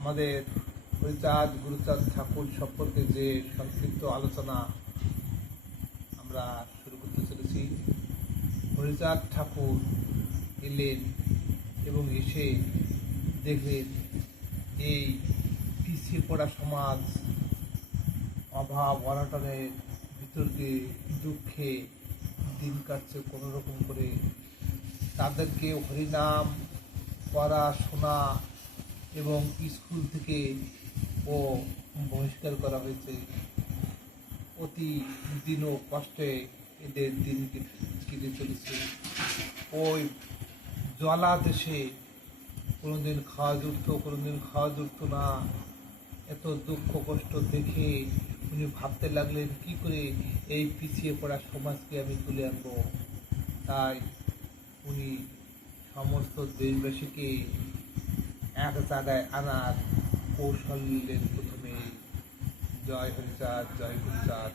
আমাদের হরিচাঁদ গুরুচাঁদ ঠাকুর সম্পর্কে যে সংক্ষিপ্ত আলোচনা আমরা শুরু করতে চলেছি। হরিচাঁদ ঠাকুর এলেন এবং এসে দেখলেন এই পিছিয়ে পড়া সমাজ অভাব অনটনের ভিতর দিয়ে দুঃখে দিন কাটছে কোনো রকম করে। তাদেরকে হরিনাম পড়াশোনা এবং স্কুল থেকে বহিষ্কার করা হয়েছে। অতি দিন ও কষ্টে এদের দিন কেটে চলেছে। ওই জলা দেশে কোনোদিন খাওয়া জুটতো না। এত দুঃখ কষ্ট দেখে উনি ভাবতে লাগলেন কি করে এই পিছিয়ে পড়া সমাজকে আমি তুলে আনবো। তাই উনি সমস্ত দেশবাসীকে এক জায়গায় আনার কৌশল নিলেন প্রথমে। জয় হরিচাঁদ, জয় গুরুচাঁদ।